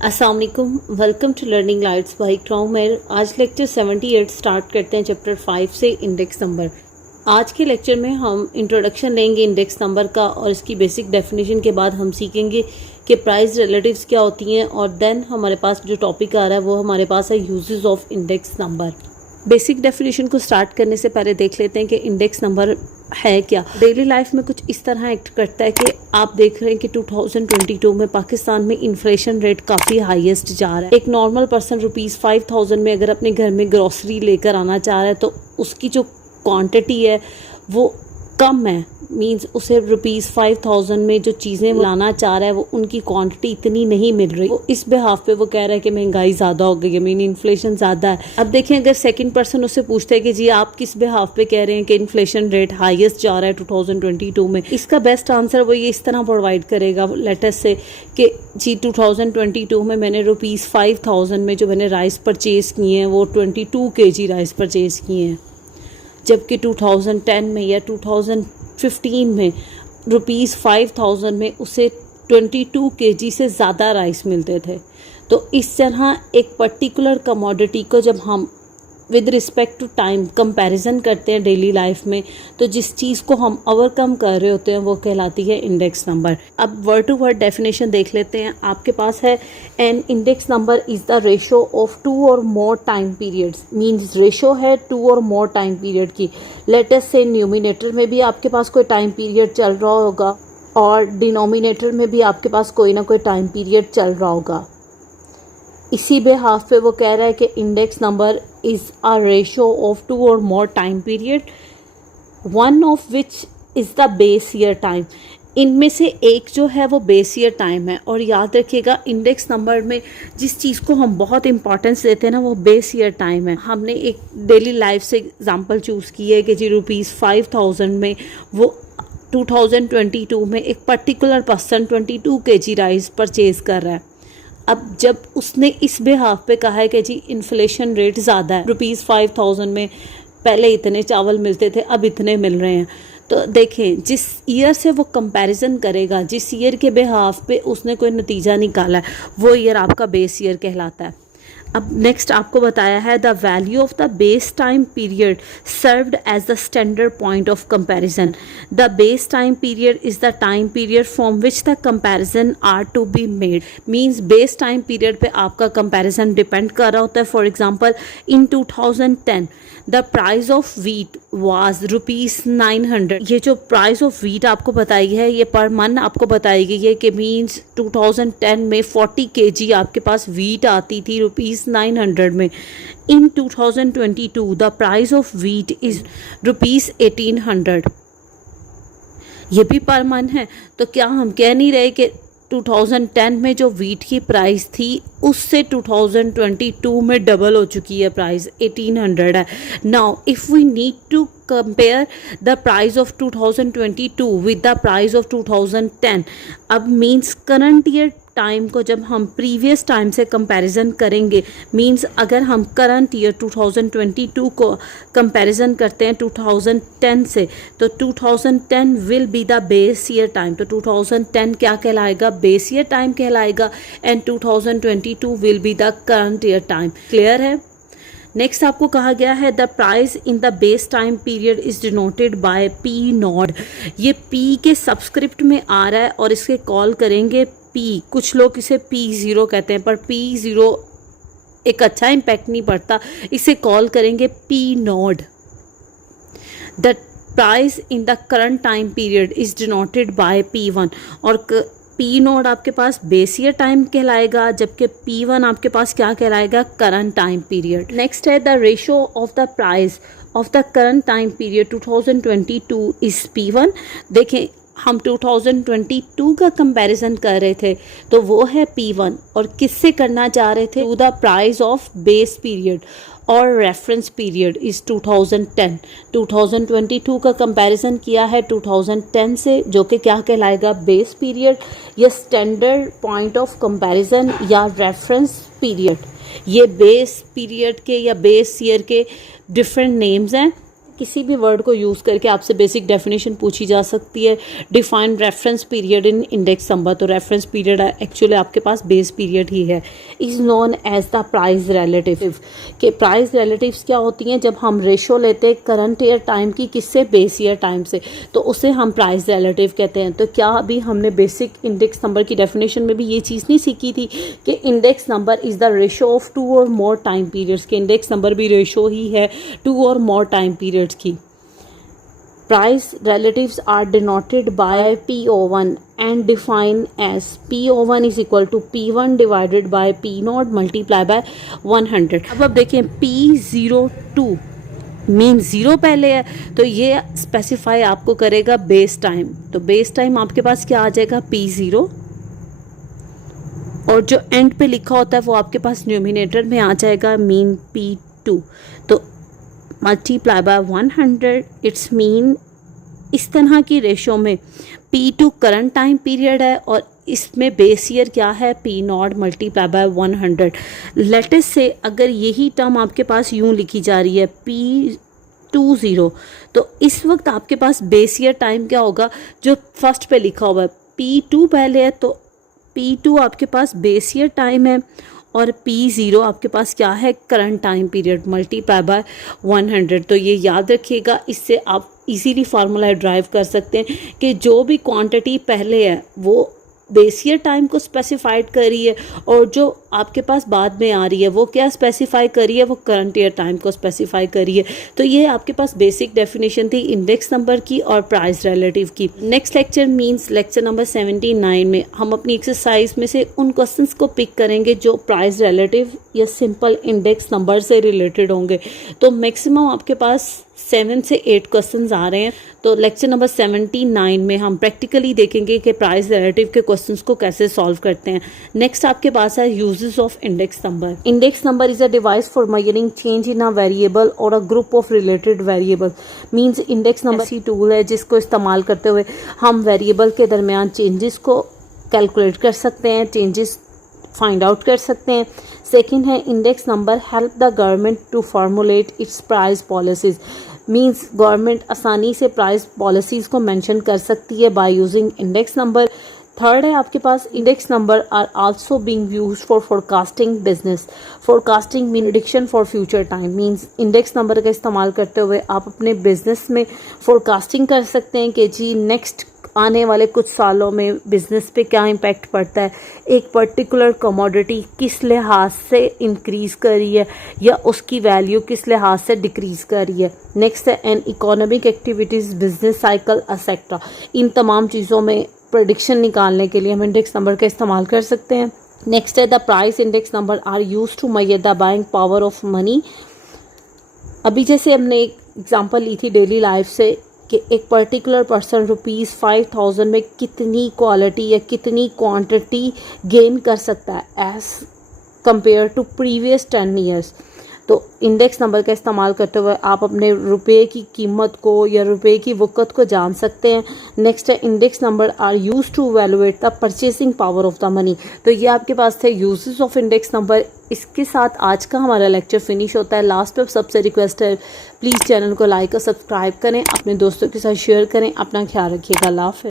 अस्सलाम वालेकुम, welcome to Learning Lights by क्राउमेर। आज लेक्चर 78 स्टार्ट करते हैं चैप्टर 5 से इंडेक्स नंबर। आज के लेक्चर में हम इंट्रोडक्शन लेंगे इंडेक्स नंबर का और इसकी बेसिक डेफिनेशन के बाद हम सीखेंगे कि प्राइस रिलेटिव्स क्या होती हैं और देन हमारे पास जो टॉपिक आ रहा है वो हमारे पास है uses of index number. Basic definition को स्टार्ट करने से पहले देख लेते हैं कि इंडेक्स नंबर है क्या। डेली लाइफ में कुछ इस तरह एक्ट करता है कि आप देख रहे हैं कि 2022 में पाकिस्तान में इन्फ्लेशन रेट काफ़ी हाईएस्ट जा रहा है। एक नॉर्मल पर्सन ₹5,000 में अगर अपने घर में ग्रोसरी लेकर आना चाह रहा है तो उसकी जो क्वांटिटी है वो कम है, मींस उसे ₹5,000 में जो चीज़ें लाना चाह रहा है वो उनकी क्वांटिटी इतनी नहीं मिल रही। वो इस बिहाफ पे वो कह रहा है कि महंगाई ज़्यादा हो गई है, मीन इन्फ्लेशन ज़्यादा है। अब देखें, अगर सेकंड पर्सन उससे पूछते हैं कि जी आप किस बिहाफ पे कह रहे हैं कि इन्फ्लेशन रेट हाईएस्ट जा रहा है 2022 में, इसका बेस्ट आंसर वो ये इस तरह प्रोवाइड करेगा लेटर से कि जी 2022 में मैंने ₹5,000 में जो मैंने राइस परचेज़ किए हैं वो 22 kg राइस परचेज़ किए हैं, जबकि 2010 में या 2015 में ₹5,000 में उसे 22 kg से ज़्यादा राइस मिलते थे। तो इस तरह एक पर्टिकुलर कमोडिटी को जब हम with respect to time comparison करते हैं डेली लाइफ में, तो जिस चीज़ को हम ओवरकम कर रहे होते हैं वो कहलाती है इंडेक्स नंबर। अब वर्ड टू वर्ड डेफिनेशन देख लेते हैं। आपके पास है an index number is the ratio of 2 और more time periods, means ratio है 2 और मोर टाइम पीरियड की। लेटेस्ट से न्यूमिनेटर में भी आपके पास कोई टाइम पीरियड चल रहा होगा और डिनोमिनेटर में भी आपके पास कोई ना कोई टाइम पीरियड चल रहा होगा। इसी बेहाफ पे वो कह रहा है कि index number is a ratio of 2 और more time period, one of which is the base year time. इनमें से एक जो है वो बेस ईयर टाइम है। और याद रखिएगा, इंडेक्स नंबर में जिस चीज़ को हम बहुत इंपॉर्टेंस देते हैं ना वो बेस ईयर टाइम है। हमने एक डेली लाइफ से एग्जांपल चूज़ की है कि जी ₹5,000 में वो 2022 में एक particular person 22 kg rice purchase कर रहा है। अब जब उसने इस बेहाफ पे कहा है कि जी इन्फ्लेशन रेट ज़्यादा है, ₹5,000 में पहले इतने चावल मिलते थे अब इतने मिल रहे हैं, तो देखें जिस ईयर से वो कंपैरिजन करेगा, जिस ईयर के बेहाफ पे उसने कोई नतीजा निकाला है, वो ईयर आपका बेस ईयर कहलाता है। अब नेक्स्ट आपको बताया है the value of the base time period served as the standard point of comparison. The base time period is the time period from which the comparison are to be made, means base time period पे आपका comparison depend कर रहा होता है। For example in 2010 the price of wheat was ₹900। ये जो price of wheat आपको बताई है ये पर मन आपको बताई गई है कि मींस 2010 में 40 kg आपके पास वीट आती थी ₹900 में। इन 2022 the price of wheat is ₹1,800। ये भी पर मन है, तो क्या हम कह नहीं रहे कि 2010 में जो वीट की प्राइस थी उससे 2022 में डबल हो चुकी है, प्राइस 1800 है। Now if we need to compare the price of 2022 with the price of 2010, अब मींस करंट ईयर टाइम को जब हम प्रीवियस टाइम से कंपैरिजन करेंगे, मींस अगर हम करंट ईयर 2022 को कंपैरिजन करते हैं 2010 से, तो 2010 will be the base year time. तो 2010 क्या कहलाएगा? बेस ईयर टाइम कहलाएगा। And 2022 will be the current year time. Clear है? नेक्स्ट आपको कहा गया है the price in the base time period is denoted by P not. ये पी के सबस्क्रिप्ट में आ रहा है और इसके कॉल करेंगे पी। कुछ लोग इसे P0 कहते हैं, पर P0 एक अच्छा इम्पैक्ट नहीं पड़ता, इसे कॉल करेंगे P not. The price in the current time period is denoted by P1। और पी नोड आपके पास बेस ईयर टाइम कहलाएगा, जबकि P1 आपके पास क्या कहलाएगा? Current time period. नेक्स्ट है the ratio of the price of the current time period 2022 is P1। देखें, हम 2022 का कंपैरिजन कर रहे थे तो वो है P1, और किससे करना चाह रहे थे? To the price of base period और रेफरेंस पीरियड इज़ 2010। 2022 का कंपैरिजन किया है 2010 से, जो कि क्या कहलाएगा? बेस पीरियड या स्टैंडर्ड पॉइंट ऑफ कंपैरिजन या रेफरेंस पीरियड। ये बेस पीरियड के या बेस ईयर के डिफरेंट नेम्स हैं। किसी भी वर्ड को यूज़ करके आपसे बेसिक डेफिनेशन पूछी जा सकती है। Define reference period in index number, तो रेफरेंस पीरियड एक्चुअली आपके पास बेस पीरियड ही है। Is known as the price relative, कि प्राइस रिलेटिव्स क्या होती हैं, जब हम रेशो लेते हैं करंट ईयर टाइम की किससे, बेस ईयर टाइम से, तो उसे हम प्राइस रिलेटिव कहते हैं। तो क्या अभी हमने बेसिक इंडेक्स नंबर की डेफिनेशन में भी ये चीज़ नहीं सीखी थी कि index number is the ratio of 2 और मोर टाइम पीरियड्स, के इंडेक्स नंबर भी रेशो ही है 2 और मोर टाइम पीरियड्स की। Price relatives are denoted by P01 and defined as P01 is equal to P1 divided by P0 multiplied by 100। अब देखें P02 mean zero पहले है, तो ये स्पेसिफाई आपको करेगा बेस टाइम। तो बेस टाइम आपके पास क्या आ जाएगा, P0, और जो एंड पे लिखा होता है वो आपके पास न्यूमिनेटर में आ जाएगा मीन P2। तो मल्टीप्लाई बाय 100, इट्स मीन इस तरह की रेशो में P2 करंट टाइम पीरियड है और इसमें बेस ईयर क्या है, P0 मल्टीप्लाई बाय 100। लेटेस्ट से अगर यही टर्म आपके पास यूं लिखी जा रही है P20, तो इस वक्त आपके पास बेस ईयर टाइम क्या होगा, जो फर्स्ट पे लिखा हुआ है P2 पहले है, तो P2 आपके पास बेस ईयर टाइम है और P0 आपके पास क्या है, current time period multiply by 100। तो ये याद रखिएगा, इससे आप इजीली फार्मूला ड्राइव कर सकते हैं कि जो भी क्वांटिटी पहले है वो बेस ईयर टाइम को स्पेसिफाइड करी है और जो आपके पास बाद में आ रही है वो क्या स्पेसिफाई करी है, वो करंट ईयर टाइम को स्पेसिफाई करी है। तो ये आपके पास बेसिक डेफिनेशन थी इंडेक्स नंबर की और प्राइस रिलेटिव की। Next lecture means lecture number 79 में हम अपनी एक्सरसाइज में से उन क्वेश्चंस को पिक करेंगे जो प्राइस रिलेटिव या सिंपल इंडेक्स नंबर से रिलेटेड होंगे। तो मैक्सिमम आपके पास 7 से 8 क्वेश्चंस आ रहे हैं। तो लेक्चर नंबर 79 में हम प्रैक्टिकली देखेंगे कि प्राइस रिलेटिव के क्वेश्चंस को कैसे सॉल्व करते हैं। नेक्स्ट आपके पास है uses of index number. Index number is a device for measuring change in a variable और a group of related variable. Means index number ऐसी टूल है जिसको इस्तेमाल करते हुए हम वेरिएबल के दरमियान चेंजेस को कैलकुलेट कर सकते हैं, चेंजेस फाइंड आउट कर सकते हैं। सेकेंड है index number help the government to formulate its price policies. Means government आसानी से प्राइस पॉलिसीज़ को मेंशन कर सकती है by using index number. Third है आपके पास index number are also being used for forecasting business. Forecasting mean prediction for future time. Means index number का इस्तेमाल करते हुए आप अपने बिजनेस में फोरकास्टिंग कर सकते हैं कि जी नेक्स्ट आने वाले कुछ सालों में बिज़नेस पे क्या इम्पैक्ट पड़ता है, एक पर्टिकुलर कमोडिटी किस लिहाज से इंक्रीज़ कर रही है या उसकी वैल्यू किस लिहाज से डिक्रीज़ कर रही है। नेक्स्ट है an economic activities, business cycle etcetera. इन तमाम चीज़ों में प्रेडिक्शन निकालने के लिए हम इंडेक्स नंबर का इस्तेमाल कर सकते हैं। नेक्स्ट है the price index number are use to measure the buying power of money. अभी जैसे हमने एक एग्जांपल ली थी डेली लाइफ से कि एक पर्टिकुलर पर्सन ₹5000 में कितनी क्वालिटी या कितनी क्वांटिटी गेन कर सकता है as compare to previous 10 years. तो इंडेक्स नंबर का इस्तेमाल करते हुए आप अपने रुपए की कीमत को या रुपए की वक़्त को जान सकते हैं। नेक्स्ट है index number are use to valuate the purchasing power of the money. तो ये आपके पास थे यूजेस ऑफ इंडेक्स नंबर। इसके साथ आज का हमारा लेक्चर फिनिश होता है। लास्ट पे सबसे रिक्वेस्ट है प्लीज़ चैनल को लाइक और सब्सक्राइब करें, अपने दोस्तों के साथ शेयर करें। अपना ख्याल रखिएगा। अल्लाह हाफ़िज़।